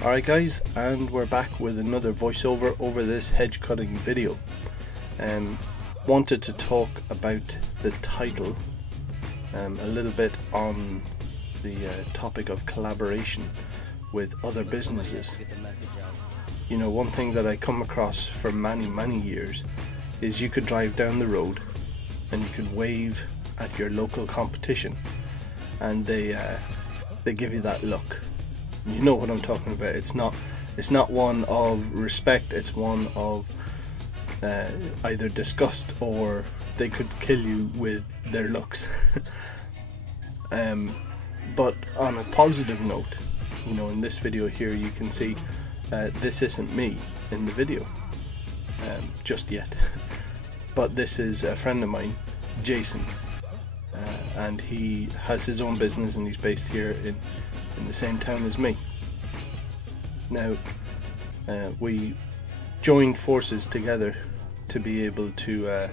Alright guys, and we're back with another voiceover over this hedge cutting video. Wanted to talk about the title a little bit on the topic of collaboration with other businesses. You know, one thing that I come across for many years is you could drive down the road and you could wave at your local competition and they give you that look. You know what I'm talking about. It's not one of respect, it's one of either disgust, or they could kill you with their looks. But on a positive note, you know, in this video here you can see this isn't me in the video just yet, but this is a friend of mine, Jason, and he has his own business and he's based here in the same town as me. Now we joined forces together to be able to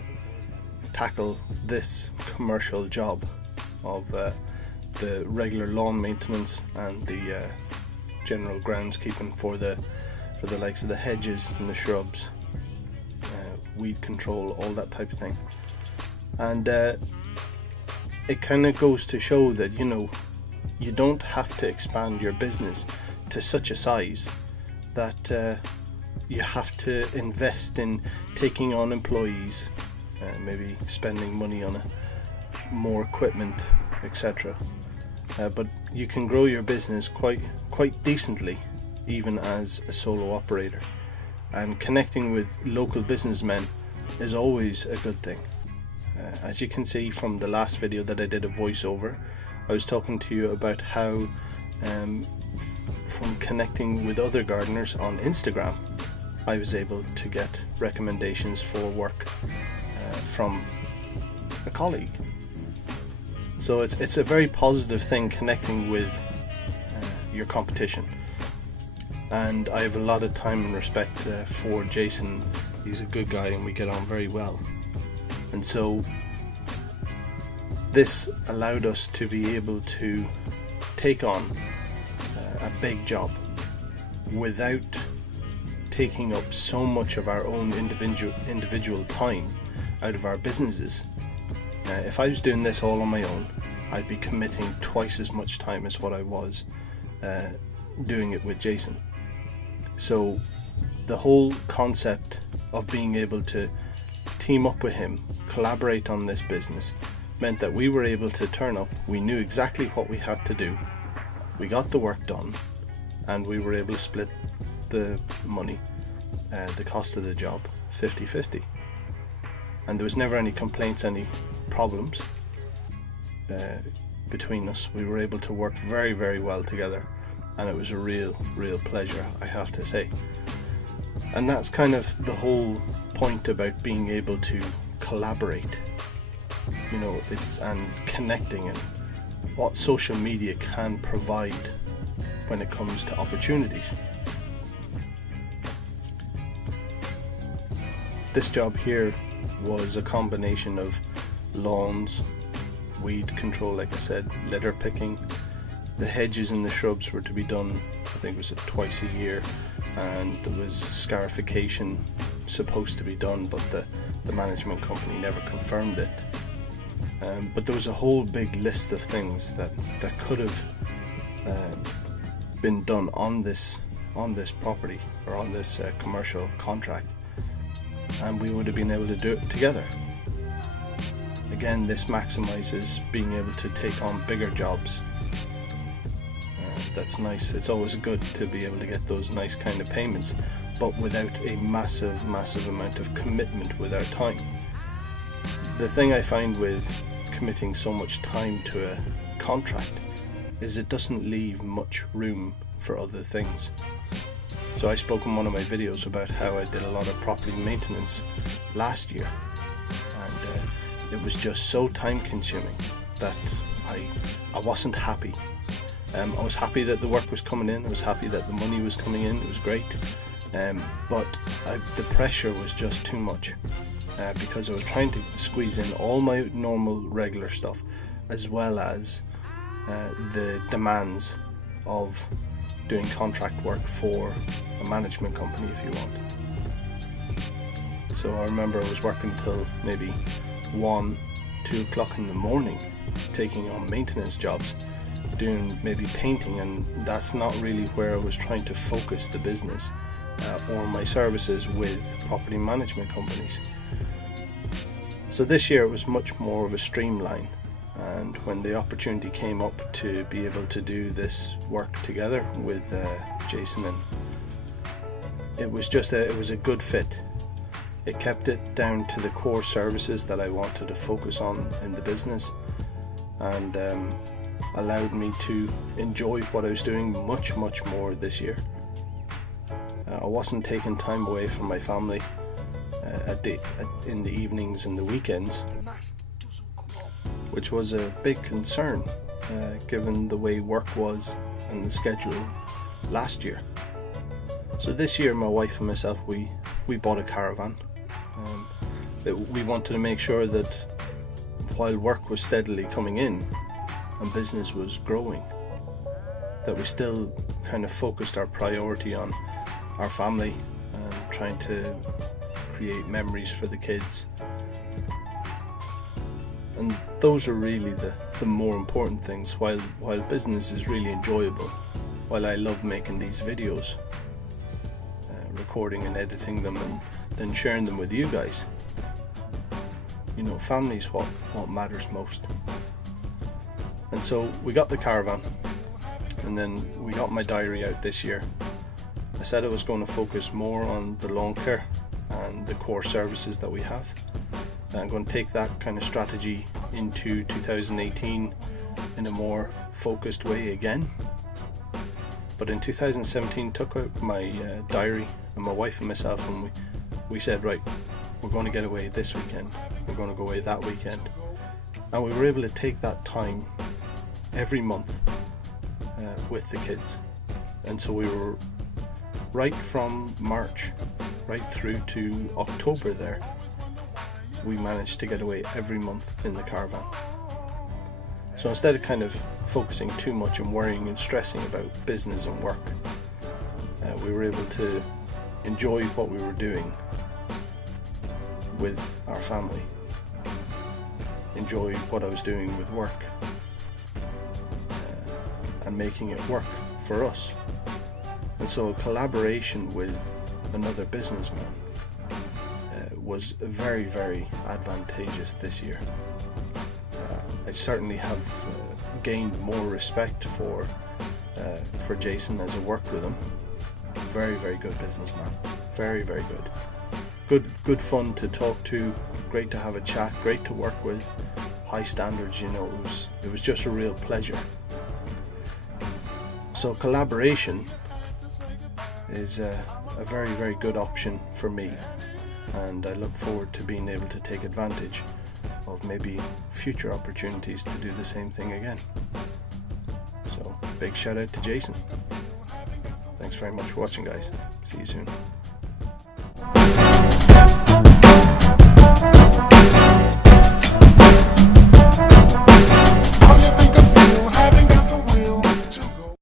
tackle this commercial job of the regular lawn maintenance and the general groundskeeping for the likes of the hedges and the shrubs, weed control, all that type of thing. And it kind of goes to show that, you know, you don't have to expand your business to such a size that you have to invest in taking on employees, maybe spending money on more equipment, etc. But you can grow your business quite decently even as a solo operator, and connecting with local businessmen is always a good thing. As you can see from the last video that I did a voiceover, I was talking to you about how from connecting with other gardeners on Instagram, I was able to get recommendations for work from a colleague. So it's a very positive thing, connecting with your competition. And I have a lot of time and respect for Jason. He's a good guy and we get on very well. And so this allowed us to be able to take on a big job without taking up so much of our own individual time out of our businesses. If I was doing this all on my own, I'd be committing twice as much time as what I was doing it with Jason. So the whole concept of being able to team up with him, collaborate on this business, meant that we were able to turn up. We knew exactly what we had to do, we got the work done, and we were able to split the money, the cost of the job 50-50, and there was never any complaints, any problems between us. We were able to work very well together, and it was a real pleasure, I have to say. And that's kind of the whole point about being able to collaborate, you know, and connecting, and what social media can provide when it comes to opportunities. This job here was a combination of lawns, weed control, like I said, litter picking. The hedges and the shrubs were to be done, I think it was twice a year, and there was scarification supposed to be done, but the management company never confirmed it. But there was a whole big list of things that could have been done on this property, or on this commercial contract, and we would have been able to do it together. Again, this maximizes being able to take on bigger jobs. That's nice. It's always good to be able to get those nice kind of payments, but without a massive amount of commitment with our time. The thing I find with committing so much time to a contract is it doesn't leave much room for other things. So I spoke in one of my videos about how I did a lot of property maintenance last year, and it was just so time consuming that I wasn't happy. I was happy that the work was coming in, I was happy that the money was coming in, it was great, but the pressure was just too much, because I was trying to squeeze in all my normal regular stuff as well as the demands of doing contract work for a management company, if you want. So I remember I was working till maybe 1, 2 o'clock in the morning, taking on maintenance jobs, doing maybe painting, and that's not really where I was trying to focus the business or my services with property management companies. So this year it was much more of a streamline, and when the opportunity came up to be able to do this work together with Jason, and it was a good fit. It kept it down to the core services that I wanted to focus on in the business, and allowed me to enjoy what I was doing much more this year. I wasn't taking time away from my family in the evenings and the weekends, which was a big concern given the way work was and the schedule last year. So this year my wife and myself, we bought a caravan. We wanted to make sure that while work was steadily coming in and business was growing, that we still kind of focused our priority on our family and trying to create memories for the kids. And those are really the more important things. While business is really enjoyable, while I love making these videos, recording and editing them and then sharing them with you guys, family's what matters most. And so we got the caravan, and then we got my diary out this year. I said I was going to focus more on the lawn care and the core services that we have. And I'm going to take that kind of strategy into 2018 in a more focused way again. But in 2017, took out my diary and my wife and myself, and we said, right, we're going to get away this weekend, we're going to go away that weekend. And we were able to take that time every month with the kids. And so we were right from March right through to October there, we managed to get away every month in the caravan. So instead of kind of focusing too much and worrying and stressing about business and work, we were able to enjoy what we were doing with our family, enjoy what I was doing with work, and making it work for us. And so a collaboration with another businessman was very advantageous this year. I certainly have gained more respect for Jason as I worked with him. Very good businessman, very good. Good fun to talk to, great to have a chat, great to work with, high standards. It was just a real pleasure. So collaboration is a very good option for me, and I look forward to being able to take advantage of maybe future opportunities to do the same thing again. So big shout out to Jason. Thanks very much for watching, guys. See you soon. All you think